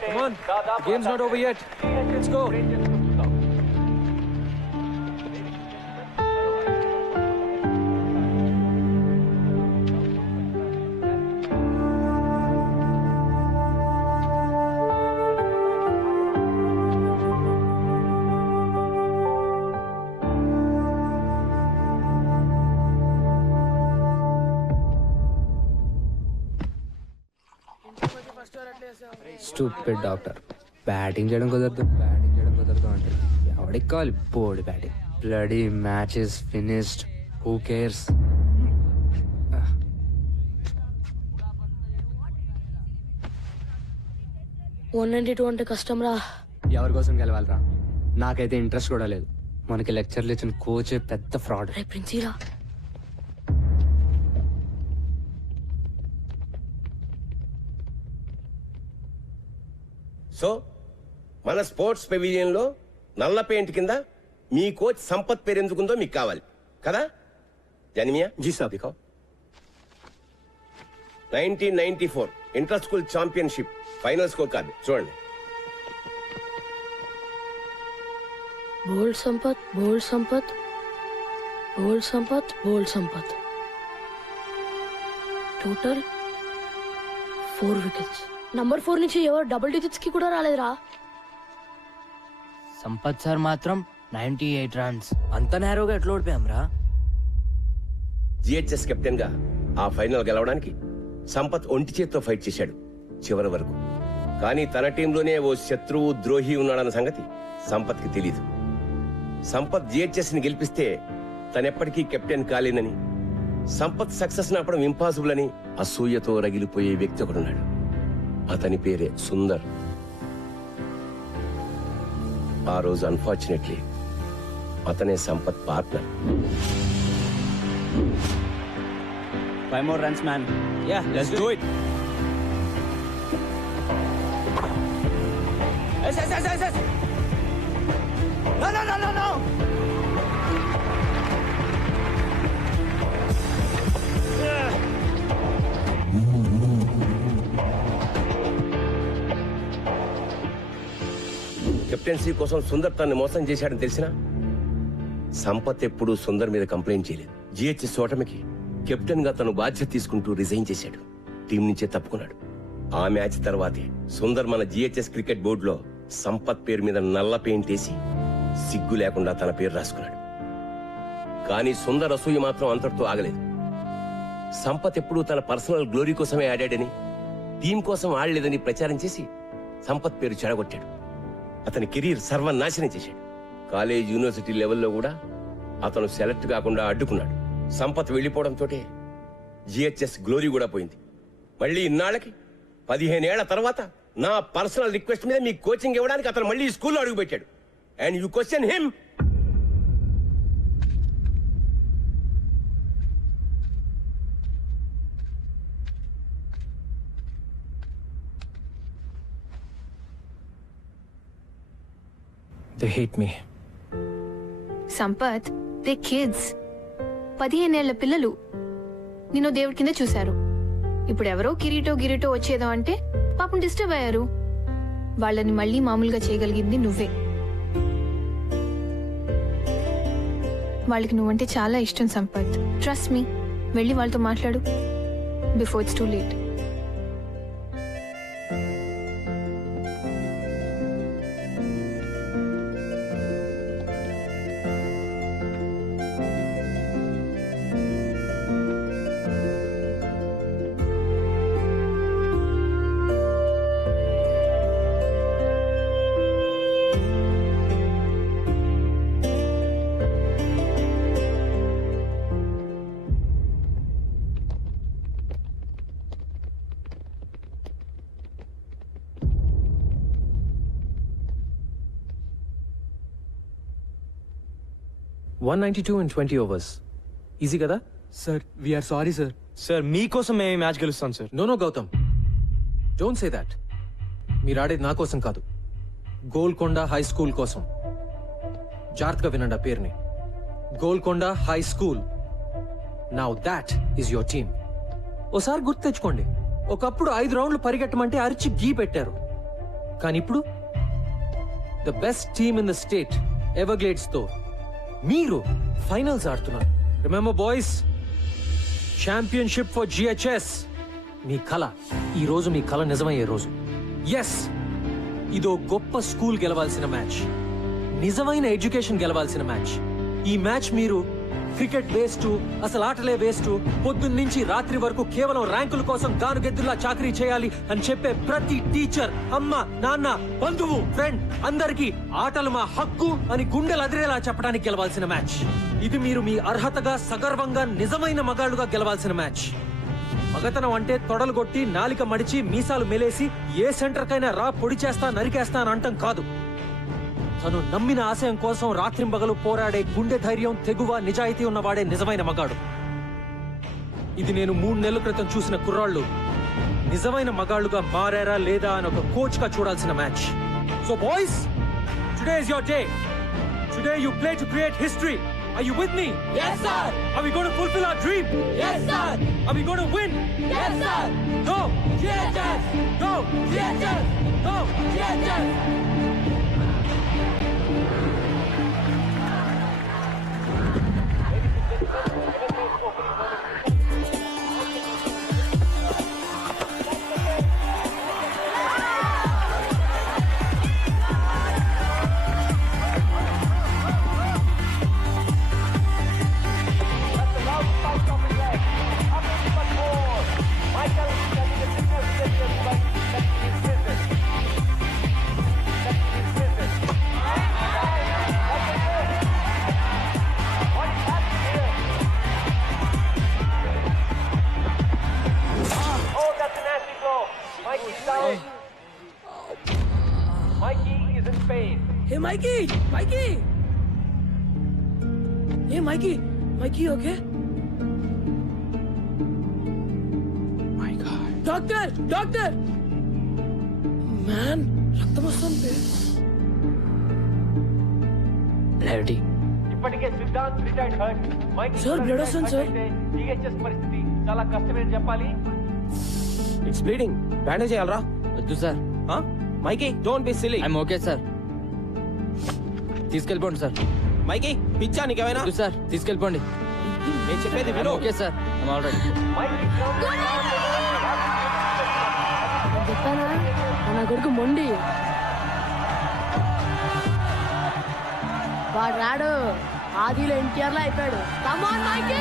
Come on. The game's not over yet. Let's go. Stupid doctor batting చేయడం కుదరదు batting చేయడం కుదరదు అంటే ఎవడికి కావాలి? Board batting bloody matches finished who cares one ninety two అంటే కష్టం రా. ఎవరి కోసం గెలవాలరా? నాకైతే ఇంట్రెస్ట్ కూడా లేదు. మనకి లెక్చర్లు ఇచ్చిన కోచ్ పెద్ద ఫ్రాడ్ రే. ప్రిన్సీరా సో మన స్పోర్ట్స్ పెవిలియన్లో నల్ల పెయింట్ కింద మీ కోచ్ సంపత్ పేరు ఎందుకుందో మీకు కావాలి. కదా? జనిమియా? జీ సాబ్ nineteen ninety four inter school championship final score card. చూడండి. Bold Sampath bold Sampath. Bold Sampath bold Sampath. Total four wickets number four నుంచి ఎవరు డబుల్ డిజిట్స్కి కూడా రాలేదురా. సంపత్ సార్ మాత్రం నైన్టీ ఎయిట్ రన్స్ అంత నేరోగా ఎట్లా ఓడిపోయాం రా? జిహెచ్ఎస్ కెప్టెన్గా ఆ ఫైనల్ గెలవడానికి సంపత్ ఒంటి చేత్తో ఫైట్ చేశాడు చివరి వరకు. కానీ తన టీంలోనే ఓ శత్రువు ద్రోహి ఉన్నాడన్న సంగతి సంపత్కి తెలీదు. సంపత్ జిహెచ్ఎస్ని గెలిపిస్తే తనెప్పటికీ కెప్టెన్ కాలేనని సంపత్ సక్సెస్ నాపడం ఇంపాసిబుల్ అని అసూయతో రగిలిపోయే వ్యక్తి ఒకడున్నాడు. అతని పేరే సుందర్. ఆ రోజు అన్ఫార్చునేట్లీ అతనే Sampath partner five more runs man ya let's do it captaincy కోసం సుందర్ తనని మోసం చేశాడని తెలిసినా సంపత్ ఎప్పుడూ సుందర్ మీద కంప్లైంట్ చేయలేదు. జిహెచ్ఎస్ ఓటమికి కెప్టెన్గా తను బాధ్యత తీసుకుంటూ రిజైన్ చేశాడు. టీం నుంచే తప్పుకున్నాడు. ఆ మ్యాచ్ తర్వాతే సుందర్ మన జిహెచ్ఎస్ క్రికెట్ బోర్డులో సంపత్ పేరు మీద నల్ల పెయింట్ వేసి సిగ్గు లేకుండా తన పేరు రాసుకున్నాడు. కానీ సుందర్ అసూయ మాత్రం అంతటితో ఆగలేదు. సంపత్ ఎప్పుడూ తన పర్సనల్ గ్లోరీ కోసమే ఆడాడని టీం కోసం ఆడలేదని ప్రచారం చేసి సంపత్ పేరు చెడగొట్టాడు. అతని కెరీర్ సర్వనాశనం చేశాడు. కాలేజ్ యూనివర్సిటీ లెవెల్లో కూడా అతను సెలెక్ట్ కాకుండా అడ్డుకున్నాడు. సంపత్ వెళ్ళిపోవడంతో జిహెచ్ఎస్ గ్లోరీ కూడా పోయింది. మళ్ళీ ఇన్నాళ్ళకి పదిహేనేళ్ళ తర్వాత నా పర్సనల్ రిక్వెస్ట్ మీద మీ కోచింగ్ ఇవ్వడానికి అతను మళ్ళీ ఈ స్కూల్లో అడుగుపెట్టాడు. And you question him they hate me Sampath they kids పదిహేనేళ్ళ పిల్లలు. నిన్ను దేవుడి కింద చూశారు. ఇప్పుడు ఎవరో కిరీటో గిరీటో వచ్చేదో అంటే పాపం డిస్టర్బ్ అయ్యారు. వాళ్ళని మళ్ళీ మామూలుగా చేయగలిగింది నువ్వే. వాళ్ళకి నువ్వంటే చాలా ఇష్టం సంపత్. ట్రస్ట్ మీ వెళ్ళి వాళ్ళతో మాట్లాడు. Before it's too late one ninety two and twenty overs easy కదా? Sir we're sorry sir sir మీకోసం మేము మ్యాచ్ గెలుస్తాం sir no no Gautam don't say that మీరు ఆడేది నా కోసం కాదు. గోల్కొండ హై స్కూల్ కోసం. జాగ్రత్తగా వినండి ఆ పేరుని. Golconda high school now that is your team ఓసారి గుర్తు తెచ్చుకోండి. ఒకప్పుడు ఐదు రౌండ్లు పరిగెట్టమంటే అరిచి గీ పెట్టారు. కానీ ఇప్పుడు the best team in the state ఎవర్గ్లేడ్స్తో మీరు ఫైనల్స్ ఆడుతున్నారు. Remember boys championship for GHS మీ కళ ఈ రోజు మీ కళ నిజమయ్యే రోజు. ఎస్ ఇదో గొప్ప స్కూల్ గెలవాల్సిన మ్యాచ్ నిజమైన ఎడ్యుకేషన్ గెలవాల్సిన మ్యాచ్ ఈ మ్యాచ్ మీరు క్రికెట్ వేస్ట్ అసలు ఆటలే వేస్ట్ పొద్దున్న రాత్రి వరకు కేవలం ర్యాంకుల కోసం గానుగెద్దులా చాకరీ చేయాలి అని చెప్పే ప్రతి టీచర్ అమ్మ నాన్న బంధువు ఫ్రెండ్ అందరికీ ఆటలు మా హక్కు అని గుండెలు అదిరేలా చెప్పడానికి గెలవాల్సిన మ్యాచ్ ఇది మీరు మీ అర్హతగా సగర్వంగా నిజమైన మగాళ్ళుగా గెలవాల్సిన మ్యాచ్ మగతనం అంటే తొడలు కొట్టి నాలిక మడిచి మీసాలు మెలేసి ఏ సెంటర్ కైనా రా పొడి చేస్తా నరికేస్తా అని అంటం కాదు. తను నమ్మిన ఆశయం కోసం రాత్రింబగలు పోరాడే గుండె ధైర్యం తెగువ నిజాయితీ ఉన్నవాడే నిజమైన మగాడు ఇది నేను మూడు నెలల క్రితం చూసిన కుర్రాళ్ళు నిజమైన మగాళ్ళుగా మారారా లేదా అని ఒక కోచ్గా చూడాల్సిన match so boys today is your day today you play to create history are you with me Yes, sir. Are we going to fulfil our dream Yes, sir. Are we going to win Yes, sir. Go GHS. Go GHS. Go GHS. Mikey's down. Mikey is in pain. Hey Mikey Mikey hey Mikey Mikey okay doctor doctor man రక్తం వస్తుంది gravity ఇప్పటికే Siddhant retired hurt. Mike Sir, blood వస్తుంది, sir. THS పరిస్థితి. చాలా కష్టమని చెప్పాలి? It's bleeding bandage చేయాలరా. వద్దు sir Mikey don't be silly I'm okay sir తీసుకెళ్ళిపోండి sir Mikey పిచ్చా నీకేమైనా? వద్దు సార్ తీసుకెళ్ళిపోండి. నేను చెప్పేది విను. ఓకే సార్ ఐఎమ్ చెప్పానా? నా కొడుకు మొండి. వాడు రాడు. ఆదిలో ఎన్టీఆర్లో అయిపోయాడు కమాన్ మైకీ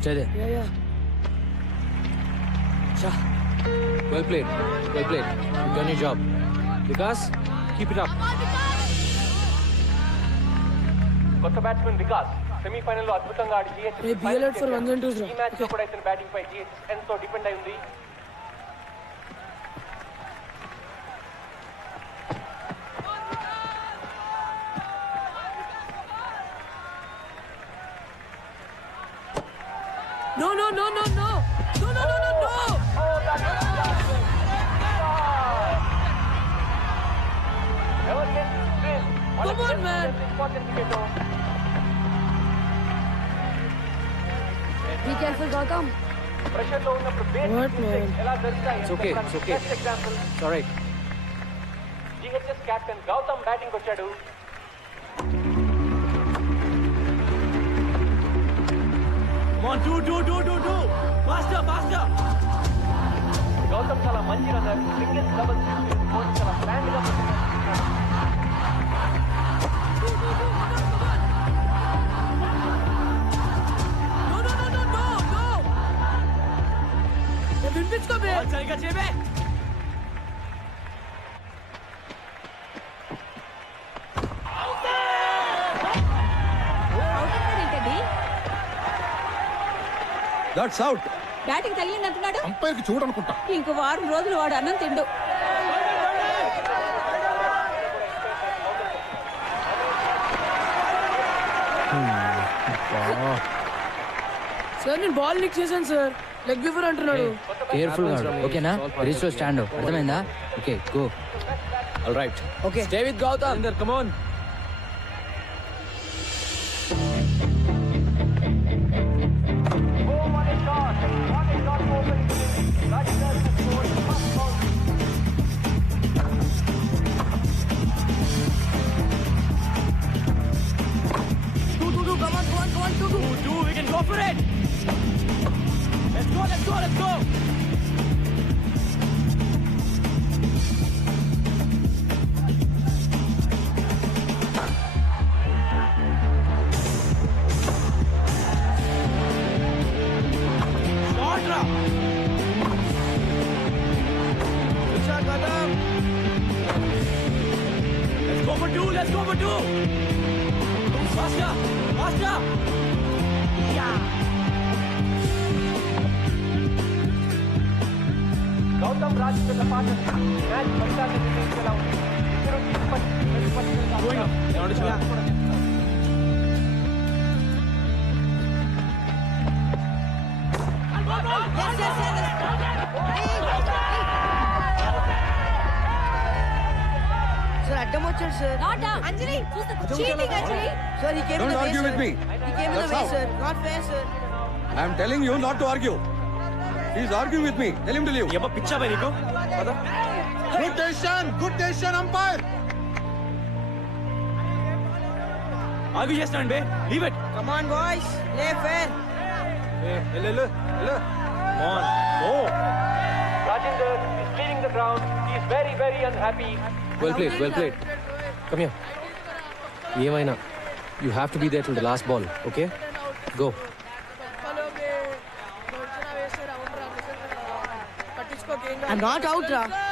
జస్ట్ అదే. Well played well played you done your job Vikas keep it up కొత్త బ్యాట్స్మెన్ వికాస్ సెమీఫైనల్లో అద్భుతంగా ఆడి GH రేపు BLED for ones and twos రా. ఈ మ్యాచ్లో కూడా ఇతని బ్యాటింగ్ పై GH ఎంతో డిపెండ్ అయి ఉంది. No, no, no, no, no. No, no, no, no, no. Oh, that was Johnson. Ever gets his thrill. What a Come on, great man. important wicket, oh. Be careful, Gautam. Pressure లో ఉన్నప్పుడు basic What, man? mistakes ఎలా జరుగుతాయి It's okay, it's okay. Best example sorry GHS captain Gautam batting వచ్చాడు On, do, do, do, do, do. Faster, faster. Gautam చాలా మంచి runner singles doubles చాలా ప్లాన్గా పెట్టుకున్నాడు. No, no, that's out batting తగిలిందంటున్నాడు? అంపైర్కి చూడనుకుంటా. ఇంకో వారం రోజులు వాడు అన్నం తిండు. సార్ నేను బాల్ లిక్ చేశాను సార్ లెగ్ బిఫోర్ అంటున్నాడు. కేర్ఫుల్గా Rami. ఓకేనా the స్టాండ్ అర్థమైందా okay go all right okay stay with Gautam అందర్ come on it. Let's go, let's go, let's go. Gautam Rajendra పాటలు మ్యాచ్ ఫలితాన్ని నిర్ణయించేలా ఉంది? ఇద్దరు సార్ అడ్డం వచ్చాడు sir not Anjali cheating Anjali. Sir he came way out. Sir not fair sir I'm telling you not to argue is argue with me tell him to leave ఏమో పిచ్చా బై నీకు good decision good decision umpire ఆగి చేస్తాను బే leave it come on boys play fair on oh Rajinder is leading the ground. He is very, very unhappy. Well played well played come here ఏమైనా you have to be there till the last ball okay go I'm not out, Ra.